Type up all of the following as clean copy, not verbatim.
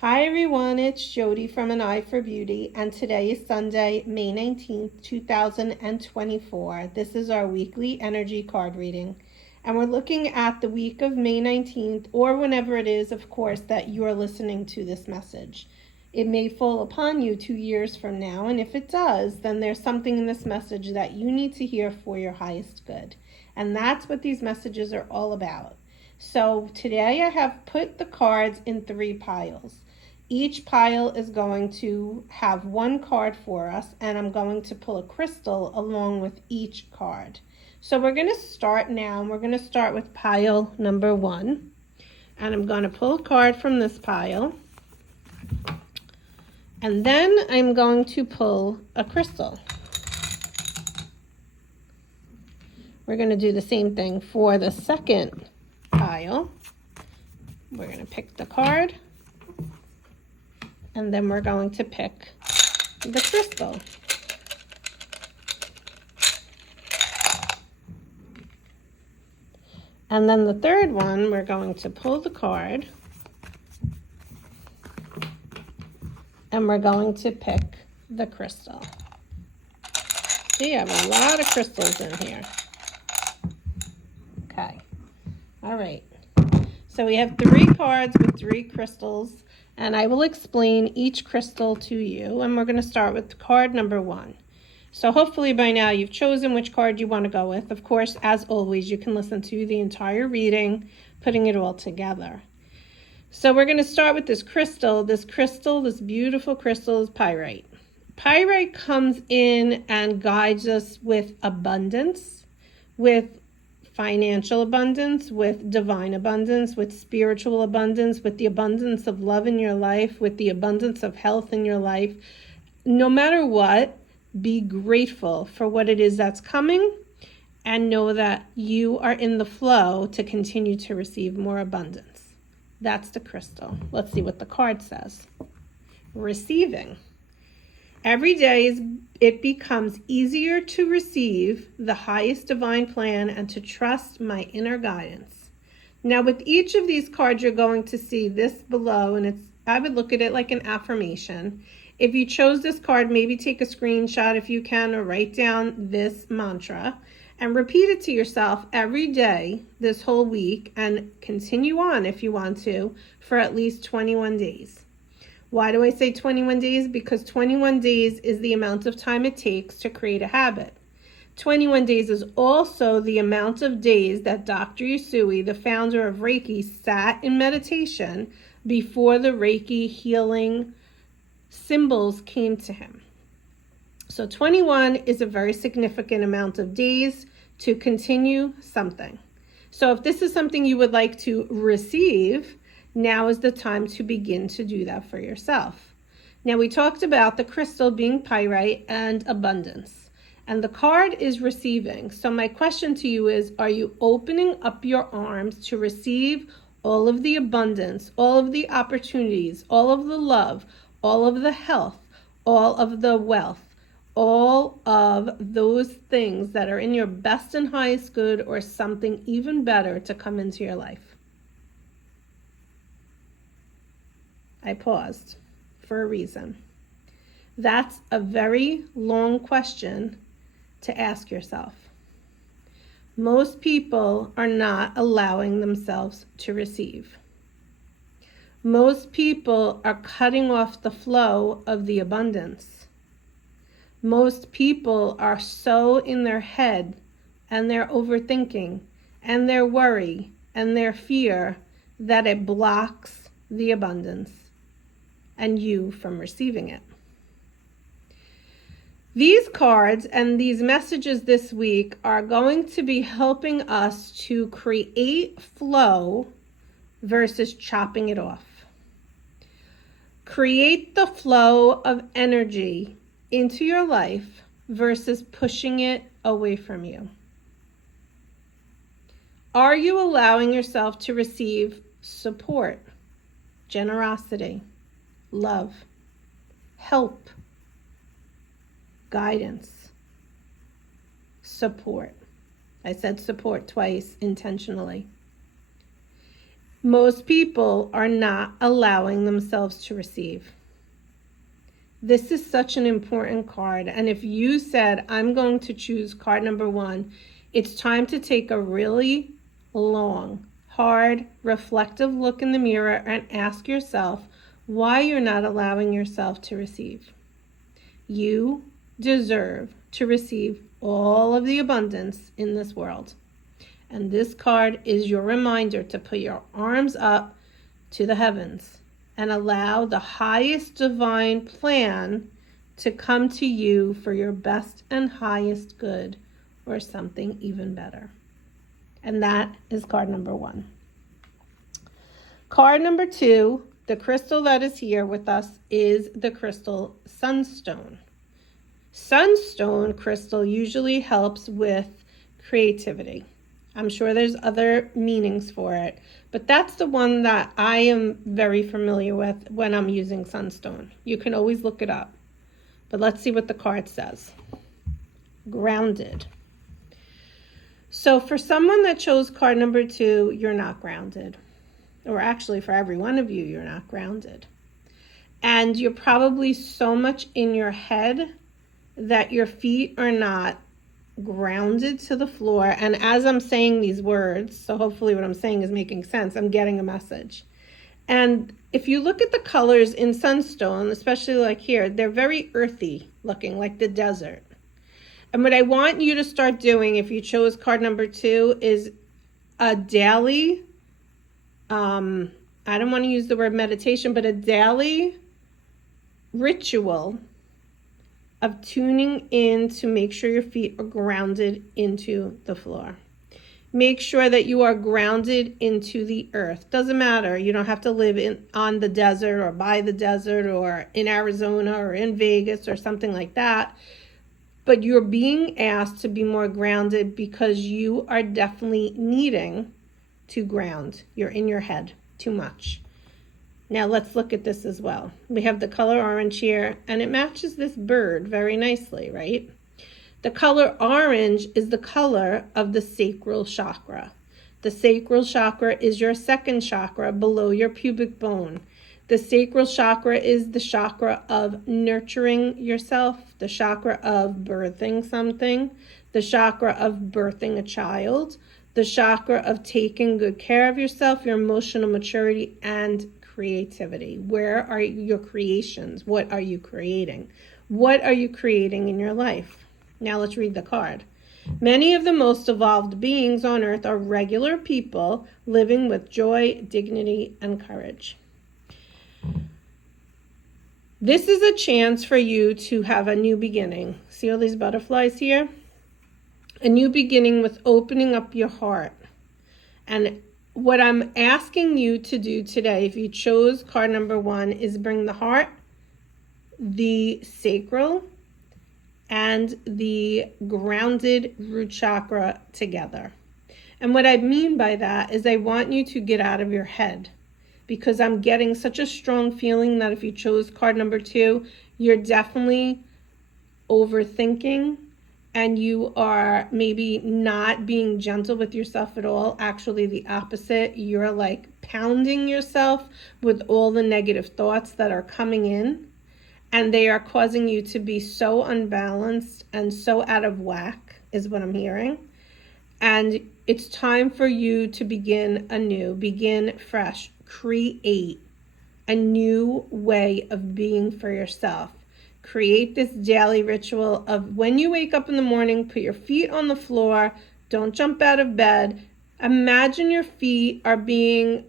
Hi everyone, it's Jody from An Eye for Beauty, and today is Sunday, May 19th, 2024. This is our weekly energy card reading, and we're looking at the week of May 19th, or whenever it is, of course, that you're listening to this message. It may fall upon you 2 years from now, and if it does, then there's something in this message that you need to hear for your highest good. And that's what these messages are all about. So today I have put the cards in 3 piles. Each pile is going to have 1 card for us, and I'm going to pull a crystal along with each card. So we're going to start now, and we're going to start with pile number 1. And I'm going to pull a card from this pile. And then I'm going to pull a crystal. We're going to do the same thing for the second pile. We're going to pick the card. And then we're going to pick the crystal. And then the third one, we're going to pull the card. And we're going to pick the crystal. So you have a lot of crystals in here. Okay. All right. So we have 3 cards with 3 crystals. And I will explain each crystal to you. And we're going to start with card number 1. So hopefully by now you've chosen which card you want to go with. Of course, as always, you can listen to the entire reading, putting it all together. So we're going to start with this crystal. This beautiful crystal is pyrite. Pyrite comes in and guides us with abundance, with financial abundance, with divine abundance, with spiritual abundance, with the abundance of love in your life, with the abundance of health in your life. No matter what, be grateful for what it is that's coming and know that you are in the flow to continue to receive more abundance. That's the crystal. Let's see what the card says. Receiving. Every day it becomes easier to receive the highest divine plan and to trust my inner guidance. Now with each of these cards, you're going to see this below, and I would look at it like an affirmation. If you chose this card, maybe take a screenshot if you can, or write down this mantra and repeat it to yourself every day this whole week, and continue on if you want to for at least 21 days. Why do I say 21 days? Because 21 days is the amount of time it takes to create a habit. 21 days is also the amount of days that Dr. Usui, the founder of Reiki, sat in meditation before the Reiki healing symbols came to him. So 21 is a very significant amount of days to continue something. So if this is something you would like to receive, now is the time to begin to do that for yourself. Now we talked about the crystal being pyrite and abundance, and the card is receiving. So my question to you is, are you opening up your arms to receive all of the abundance, all of the opportunities, all of the love, all of the health, all of the wealth, all of those things that are in your best and highest good, or something even better to come into your life? I paused for a reason. That's a very long question to ask yourself. Most people are not allowing themselves to receive. Most people are cutting off the flow of the abundance. Most people are so in their head and their overthinking and their worry and their fear that it blocks the abundance and you from receiving it. These cards and these messages this week are going to be helping us to create flow versus chopping it off. Create the flow of energy into your life versus pushing it away from you. Are you allowing yourself to receive support, generosity, love, help, guidance, support? I said support twice intentionally. Most people are not allowing themselves to receive. This is such an important card. And if you said, I'm going to choose card number 1, it's time to take a really long, hard, reflective look in the mirror and ask yourself why you're not allowing yourself to receive. You deserve to receive all of the abundance in this world. And this card is your reminder to put your arms up to the heavens and allow the highest divine plan to come to you for your best and highest good, or something even better. And that is card number 1. Card number 2, the crystal that is here with us is the crystal Sunstone. Sunstone crystal usually helps with creativity. I'm sure there's other meanings for it, but that's the one that I am very familiar with when I'm using Sunstone. You can always look it up, but let's see what the card says. Grounded. So for someone that chose card number 2, you're not grounded. Or actually for every one of you, you're not grounded. And you're probably so much in your head that your feet are not grounded to the floor. And as I'm saying these words, so hopefully what I'm saying is making sense, I'm getting a message. And if you look at the colors in Sunstone, especially like here, they're very earthy looking, like the desert. And what I want you to start doing if you chose card number 2 is a daily, I don't want to use the word meditation, but a daily ritual of tuning in to make sure your feet are grounded into the floor. Make sure that you are grounded into the earth. Doesn't matter. You don't have to live on the desert or by the desert or in Arizona or in Vegas or something like that. But you're being asked to be more grounded because you are definitely needing to ground. You're in your head too much. Now let's look at this as well. We have the color orange here, and it matches this bird very nicely, right? The color orange is the color of the sacral chakra. The sacral chakra is your second chakra below your pubic bone. The sacral chakra is the chakra of nurturing yourself, the chakra of birthing something, the chakra of birthing a child, the chakra of taking good care of yourself, your emotional maturity, and creativity. Where are your creations? What are you creating? What are you creating in your life? Now let's read the card. Many of the most evolved beings on earth are regular people living with joy, dignity, and courage. This is a chance for you to have a new beginning. See all these butterflies here? A new beginning with opening up your heart. And what I'm asking you to do today, if you chose card number 1, is bring the heart, the sacral, and the grounded root chakra together. And what I mean by that is I want you to get out of your head, because I'm getting such a strong feeling that if you chose card number 2, you're definitely overthinking and you are maybe not being gentle with yourself at all. Actually, the opposite. You're like pounding yourself with all the negative thoughts that are coming in, and they are causing you to be so unbalanced and so out of whack, is what I'm hearing. And it's time for you to begin anew, begin fresh, create a new way of being for yourself. Create this daily ritual of when you wake up in the morning, put your feet on the floor, don't jump out of bed. Imagine your feet are being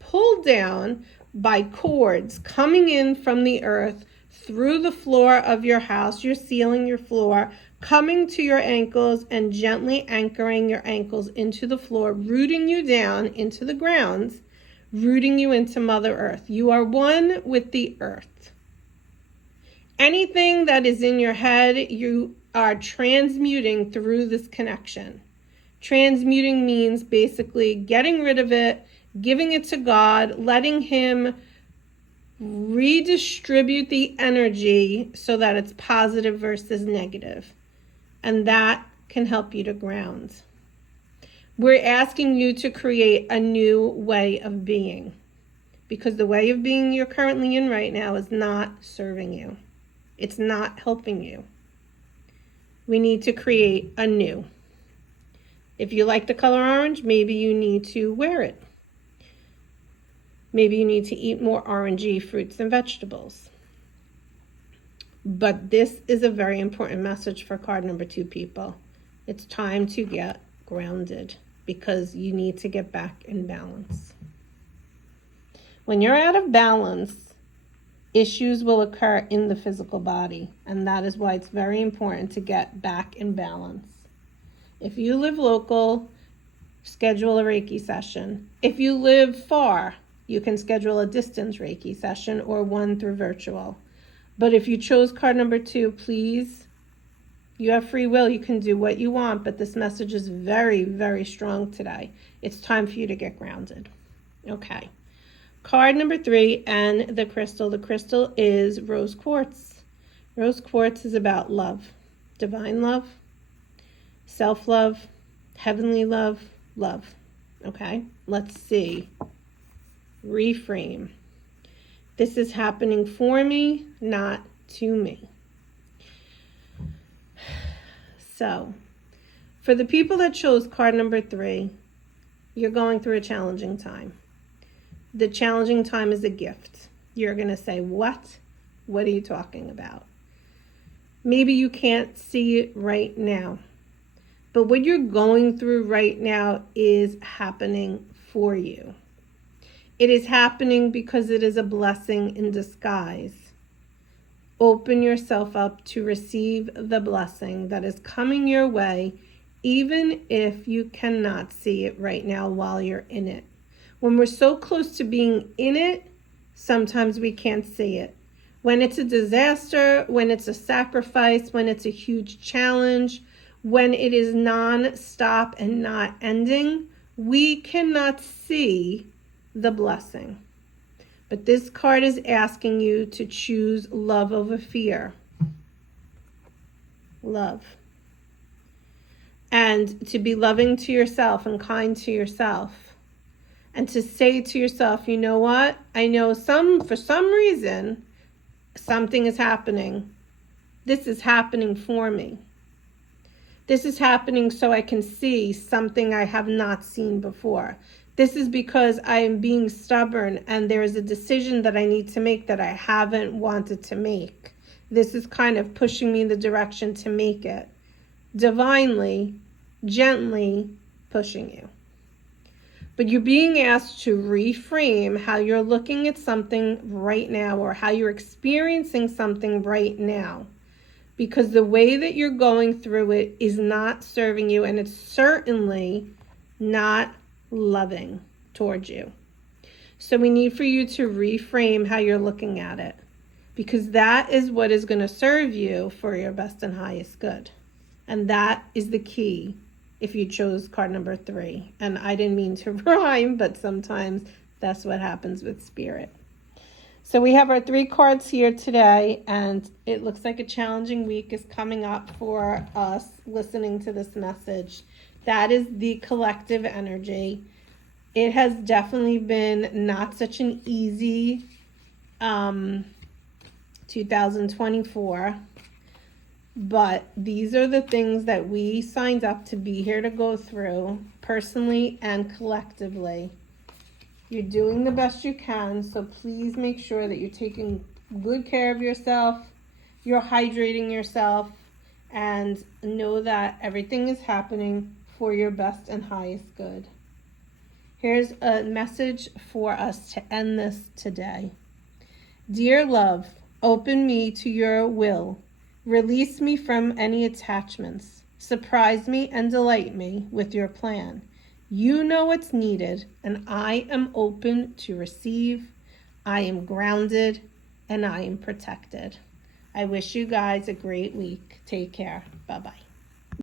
pulled down by cords coming in from the earth through the floor of your house, your ceiling, your floor, coming to your ankles and gently anchoring your ankles into the floor, rooting you down into the ground, rooting you into Mother Earth. You are one with the earth. Anything that is in your head, you are transmuting through this connection. Transmuting means basically getting rid of it, giving it to God, letting Him redistribute the energy so that it's positive versus negative. And that can help you to ground. We're asking you to create a new way of being, because the way of being you're currently in right now is not serving you. It's not helping you. We need to create a new. If you like the color orange, maybe you need to wear it. Maybe you need to eat more orangey fruits and vegetables. But this is a very important message for card number 2, people. It's time to get grounded because you need to get back in balance. When you're out of balance, issues will occur in the physical body, and that is why it's very important to get back in balance. If you live local, schedule a Reiki session. If you live far, you can schedule a distance Reiki session or one through virtual. But if you chose card number 2, please, you have free will. You can do what you want, but this message is very, very strong today. It's time for you to get grounded. Okay. Card number 3 and the crystal. The crystal is rose quartz. Rose quartz is about love, divine love, self-love, heavenly love, love. Okay, let's see. Reframe. This is happening for me, not to me. So, for the people that chose card number 3, you're going through a challenging time. The challenging time is a gift. You're going to say, what? What are you talking about? Maybe you can't see it right now. But what you're going through right now is happening for you. It is happening because it is a blessing in disguise. Open yourself up to receive the blessing that is coming your way, even if you cannot see it right now while you're in it. When we're so close to being in it, sometimes we can't see it. When it's a disaster, when it's a sacrifice, when it's a huge challenge, when it is non-stop and not ending, we cannot see the blessing. But this card is asking you to choose love over fear. Love. And to be loving to yourself and kind to yourself. And to say to yourself, you know what? I know for some reason, something is happening. This is happening for me. This is happening so I can see something I have not seen before. This is because I am being stubborn and there is a decision that I need to make that I haven't wanted to make. This is kind of pushing me in the direction to make it. Divinely, gently pushing you. But you're being asked to reframe how you're looking at something right now or how you're experiencing something right now. Because the way that you're going through it is not serving you, and it's certainly not loving towards you. So we need for you to reframe how you're looking at it, because that is what is going to serve you for your best and highest good. And that is the key if you chose card number 3. And I didn't mean to rhyme, but sometimes that's what happens with spirit. So we have our 3 cards here today, and it looks like a challenging week is coming up for us listening to this message. That is the collective energy. It has definitely been not such an easy 2024, but these are the things that we signed up to be here to go through personally and collectively. You're doing the best you can, so please make sure that you're taking good care of yourself, you're hydrating yourself, and know that everything is happening for your best and highest good. Here's a message for us to end this today. Dear love, open me to your will. Release me from any attachments. Surprise me and delight me with your plan. You know what's needed, and I am open to receive. I am grounded, and I am protected. I wish you guys a great week. Take care. Bye-bye.